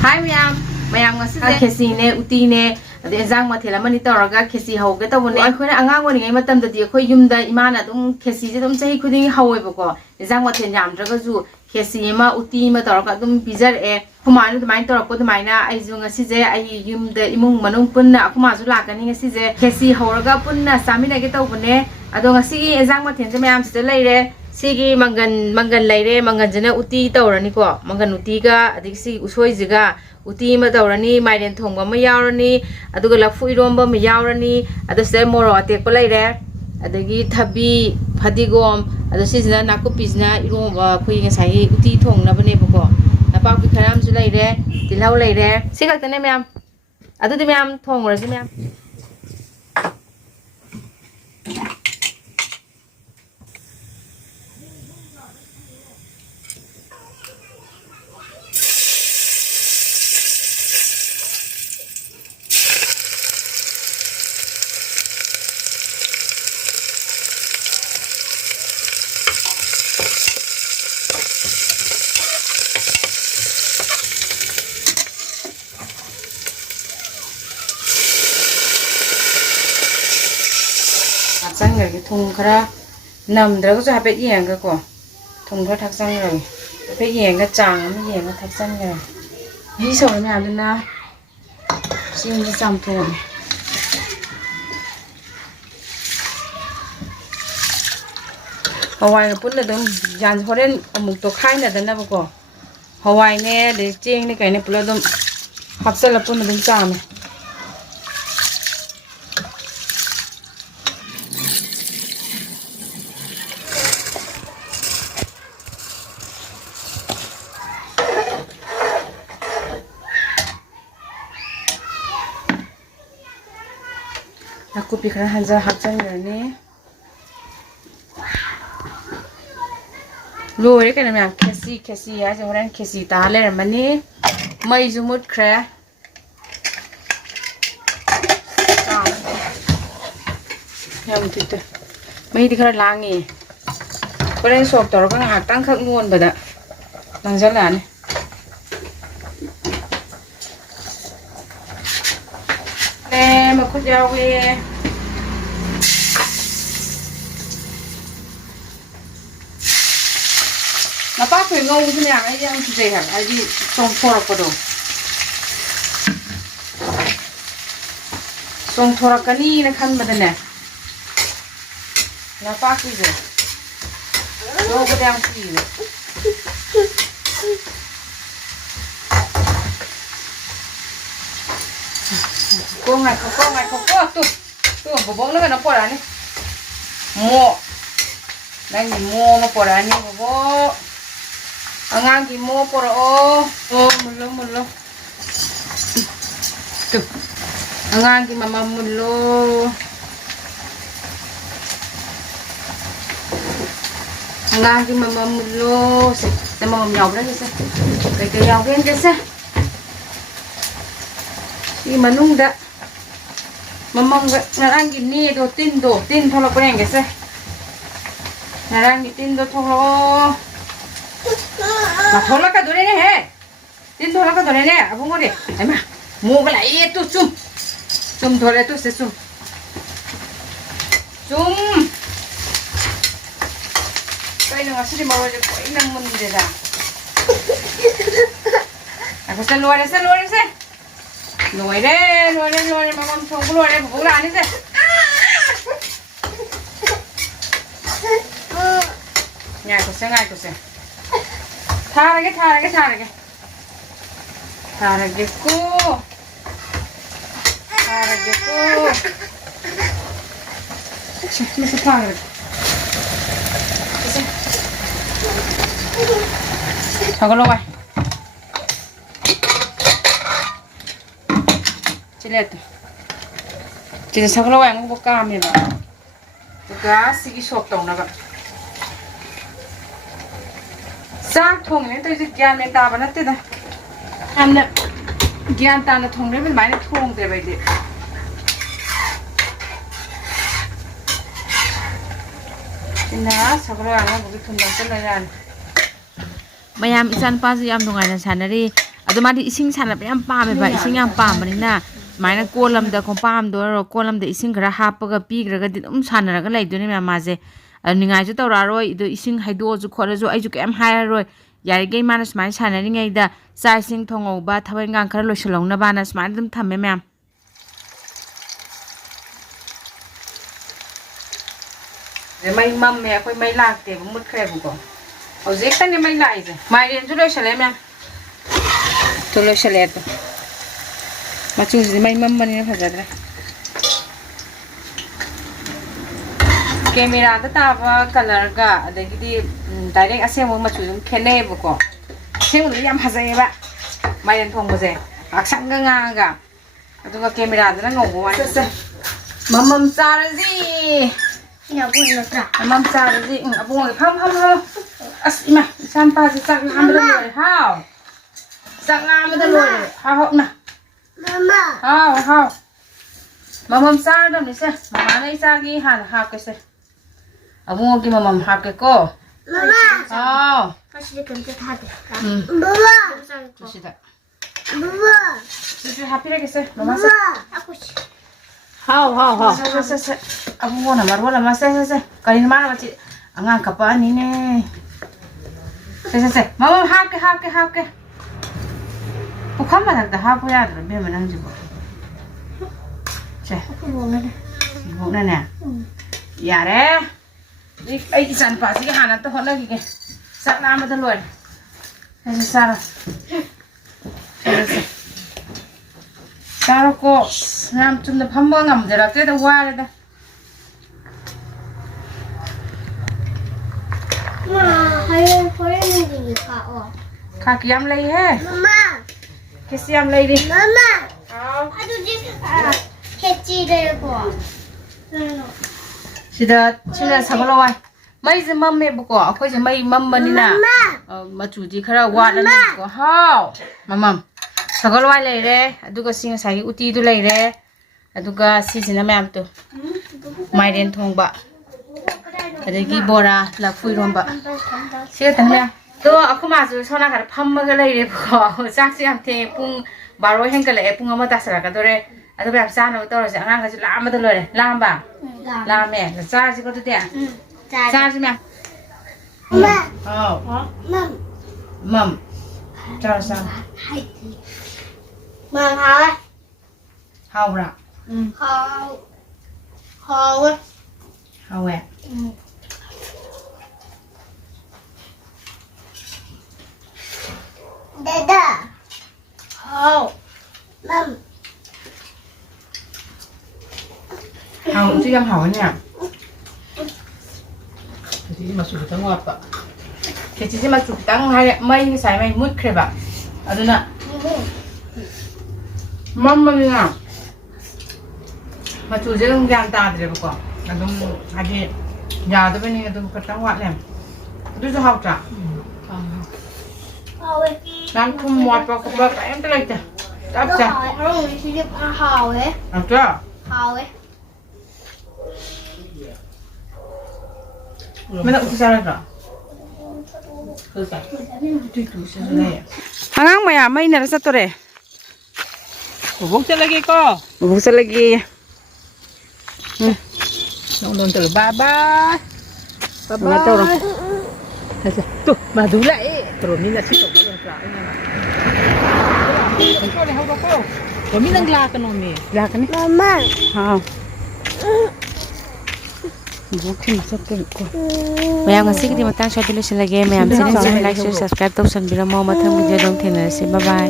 Hi mayam ngasi khesi ne uti ne ade enjang mathela mani tawraga khesi hauge tabone akhoi angang woni ngai matam dadi akhoi yumda imana dum khesi je dum chahi khuding hawai bako enjang mathel jam draga ju khesi ma uti ma tawraga dum bijar e khumanu dumai tawrak ko dumai na ai ju ngasi je ai yumda imung manung punna akhuma ju lakani ngasi je khesi hauraga punna samina ge tawbone ado ngasi enjang mathel je mayam se leire Sigi mangan laire mangan jana uti tawrani ko mangan uti ga adik si usoi jiga uti ma tawrani mairen thongba ma yaurani aduga lafu iromba ma yaurani adu se moro atek pa laire adagi thabi phadigom adu si jina nakupizna iromba khoi ngasai uti thongna bane bako napak bi kharam ju laire tilau laire siga tane myam adu de myam thongra ji myam Thaksan người thùng khá nằm đó có hạt yeng cái của thùng khá thaksan người hạt yeng cái chàng nó yeng cái thaksan người đi sổ nhà lên na xin đi làm thùng Hawaii nó bún là đúng dàn hồi đến một tổ khai là đến đâu có Hawaii nè để chiên này cái này bún là đúng hấp dẫn là bún là đúng chàng này Aku pikir hanya hafsan ni, lu ini kan memang kesi ya, sebenarnya kesi tahle ramai mai jumut kera, yang itu, mai dikira langi, kalau sok taruh kan hatang kak nguan beda, langjalan. Makut jauh ye. Napa aku ngau tu ni apa yang tu saya have? Aji song thorak pada. Song thorak kani nak kan badan ni. Napa aku je? Jauh pada yang tu. Kau ngai tu bobong nak nak pora ni, mo, lagi mo nak pora ni bobo, angang ki mo pora mulo, tu, angang ki mama mulo, angang ki mama mulo, se mama nyau dah je, kaya nyau kan je. Di manung dah, mamang ngarang gini tin tholak pun yang gese, ngarang tin tholak, nah tholak ka dore ni he, tin tholak ka dore ni, apa ngore, emang, mau bela itu cum tholak itu sesum, kau ini masih di bawah je, kau ini namun dia dah, aku seluar se. Luar mama tunggu luar bukan ni se. Ngai ko se. Thar lagi ku. Mesti thar lagi. Thagolo wai. Cilet, jadi sekolah yang buka kami lah, buka segi shop tahu naga. Sak thong ni tu gian menta bana tu dah, anda gian tanah thong ni mana thong deh bayi. Ini sekolah yang bukan thong macam mana? Mayam isan pas yam dungan sanari ꯑꯗꯣ ꯃꯥꯗꯤ ꯏꯁꯤꯡ ꯁꯥꯟꯅꯕ ꯌꯥꯝ ꯄꯥꯝꯃꯦꯕ ꯏꯁꯤꯡ ꯌꯥꯝ ꯄꯥꯝꯕꯅꯤꯅ ꯁꯨꯃꯥꯏꯅ call ꯑꯃꯗ ꯈꯣꯡꯄꯥꯝꯗ ꯑꯣꯏꯔꯣ ꯀꯣꯜ ꯑꯃꯗ ꯏꯁꯤꯡ ꯈꯔ ꯍꯥꯞꯄꯒ ꯄꯤꯈ꯭ꯔꯒꯗꯤ ꯑꯗꯨꯝ ꯁꯥꯟꯅꯔꯒ ꯂꯩꯗꯣꯏꯅꯦ ꯃꯌꯥꯝ ꯃꯥꯁꯦ ꯑꯗꯨ ꯅꯤꯡꯉꯥꯏꯁꯨ ꯇꯧꯔꯛꯑꯔꯣꯏ ꯑꯗꯣ ꯏꯁꯤꯡ ꯍꯩꯗꯣꯛꯑꯁꯨ ꯈꯣꯠꯂꯁꯨ ꯑꯩꯁꯨ ꯀꯩꯝ ꯍꯥꯏꯔꯔꯣꯏ ꯌꯥꯔꯤꯈꯩ ꯃꯥꯅ ꯁꯨꯃꯥꯏꯅ ꯁꯥꯟꯅꯔꯤꯉꯩꯗ ꯆꯥꯛ ꯏꯁꯤꯡ ꯊꯣꯡꯍꯧꯕ ꯊꯕꯛ ꯏꯟꯈꯥꯡ ꯈꯔ ꯂꯣꯏꯁꯤꯜꯍꯧꯅꯕꯅ ꯁꯨꯃꯥꯏꯅ ꯑꯗꯨꯝ ꯊꯝꯃꯦ ꯃꯌꯥꯝ ꯃꯩ ꯃꯝꯃꯦ ꯑꯩꯈꯣꯏ ꯃꯩ ꯂꯥꯛꯇꯦꯕ ꯃꯨꯠꯈ꯭ꯔꯦꯕꯀꯣ ꯍꯧꯖꯤꯛꯇꯅꯦ ꯃꯩ ꯂꯥꯛꯏꯁꯦ ꯃꯥꯏꯔꯦꯟꯁꯨ ꯂꯣꯏꯁꯜꯂꯦ ꯃꯌꯥꯝ ꯇꯨ ꯂꯣꯏꯁꯜꯂꯦ ꯑꯗꯣ ꯃꯆꯨꯁꯤꯗꯤ ꯃꯩ ꯃꯝꯕꯅꯤꯅ ꯐꯖꯗ꯭ꯔꯦ ꯀꯦꯃꯦꯔꯥꯗ ꯇꯥꯕ ꯀꯂꯔꯒ ꯑꯗꯒꯤꯗꯤ ꯗꯥꯏꯔꯦꯛ ꯑꯁꯦꯡꯕ ꯃꯆꯨ ꯑꯗꯨꯝ ꯈꯦꯠꯅꯩꯌꯦꯕꯀꯣ ꯑꯁꯦꯡꯕꯗꯤ ꯌꯥꯝ ꯐꯖꯩꯌꯦꯕ ꯃꯥꯏꯔꯦꯟ ꯊꯣꯡꯕꯁꯦ ꯉꯥꯛꯁꯪꯒ ꯉꯥꯡꯉꯒ ꯑꯗꯨꯒ ꯀꯦꯃꯦꯔꯥꯗꯅ ꯉꯧꯕ ꯋꯥꯅꯤ ꯃꯃꯝ ꯆꯥꯔꯁꯤ ꯃꯃꯝ ꯆꯥꯔꯁꯤ ꯑꯕꯨꯡꯉꯣꯒꯤ ꯐꯝ ꯑꯁ ꯏꯃꯥ ꯏꯆꯥꯅꯨꯄꯥꯁꯦ ꯆꯥꯛ ꯂꯥꯝꯕꯗ ꯂꯣꯏꯔꯦ ꯍꯥꯎ ꯆꯥꯛ ꯂꯥꯝꯕꯗ ꯂꯣꯏꯔꯦ ꯍꯥꯎ ꯅ ꯍꯥꯎ ꯃꯃꯝ ꯆꯥꯔꯗꯕꯅꯤꯁꯦ ꯃꯃꯥꯅ ꯏꯆꯥꯒꯤ ꯍꯥꯟꯅ ꯍꯥꯞꯀꯦꯁꯦ ꯑꯕꯨꯡꯉꯣꯒꯤ ꯃꯃꯝ ꯍꯥꯞꯀꯦꯀꯣ ꯍꯥꯎ ꯁꯤꯗ ꯁꯤꯁꯨ ꯍꯥꯞꯄꯤꯔꯒꯦꯁꯦ ꯃꯃꯥꯁꯦ ꯍꯥꯎ ꯑꯕꯨꯡꯉꯣꯅ ꯃꯔꯣꯜ ꯑꯃ ꯁꯦ ꯀꯔꯤꯅꯣ ꯃꯥꯅ ꯃꯆꯤ ꯑꯉꯥꯡ ꯀꯞꯄꯛꯑꯅꯤꯅꯦ ꯁꯦ ꯃꯃꯝ ꯍꯥꯞꯀꯦ ꯄꯨꯈꯝ ꯃꯊꯛꯇ ꯍꯥꯞꯄ ꯌꯥꯗ꯭ꯔꯣ ꯏꯕꯦꯝꯃ ꯅꯪꯁꯤꯕꯣ ꯁꯦ ꯏꯕꯣꯛꯅꯅꯦ ꯌꯥꯔꯦ ꯑꯩ ꯏꯆꯥꯅꯨꯄꯥꯁꯤꯒꯤ ꯍꯥꯟꯅ ꯑꯝꯇ ꯍꯣꯠꯅꯈꯤꯒꯦ ꯆꯥꯛ ꯂꯥꯝꯕꯗ ꯂꯣꯏꯔꯦ ꯁꯦ ꯆꯥꯔꯣ ꯁꯦ ꯆꯥꯔꯣꯀꯣ ꯌꯥꯝ ꯆꯨꯝꯅ ꯐꯝꯕ ꯉꯝꯖꯔꯛꯇ꯭ꯔꯦꯗ ꯋꯥꯔꯦꯗ ꯈꯥꯛꯀꯤ ꯌꯥꯝ ꯂꯩꯍꯦ ꯈꯦꯆꯤ ꯌꯥꯝ ꯂꯩꯔꯤ sida sabalo wai mai je mamme buko akhoi je mai mamma ni na machu ji khara wa na ni ko hao mamam sagal wai lei re aduga singa sai uti du lei re aduga si sina mayam to mairen thongba adagi bora lafui romba siga tanya to akhuma ju sona khar phamma ga lei re ko chak si am the pung 12 hengkale e pung ama ta sara ka dore adu ba sa na to ra sa angang ga ju lam ma do lore lam ba lam me sa ji ko to dia sa ji me mom cha sa mom how how ra how we dada how mom how chứ em hỏi nha thì mà sụt tăng ngọt vậy thì chỉ mà sụt tăng hay mây sai mây mút kề vậy à đúng nè mắm như nào mà chủ sẽ không gian ta thì được không à đúng hay thì giờ tôi bên này tôi phải tăng ngọt này tôi sẽ học trả đang không ngọt vào cái bậc em tới đây chưa đáp chưa học chưa mấy đứa sao đây rồi hang mày à mày này sao tôi đây Bubuk sa lagi ko. bubuk sa lagi Nung tuloy. Bye-bye. Bye-bye. Tuh, madula eh. Pero minat sito. Ito, lihaw ko. Kami nang lakan mo mi. lakan nih mama हाँ booking सब को मैं ngasi ki matang shot dulu selagi मैं am sini like share subscribe to san bira mau mathang video dong thena se bye bye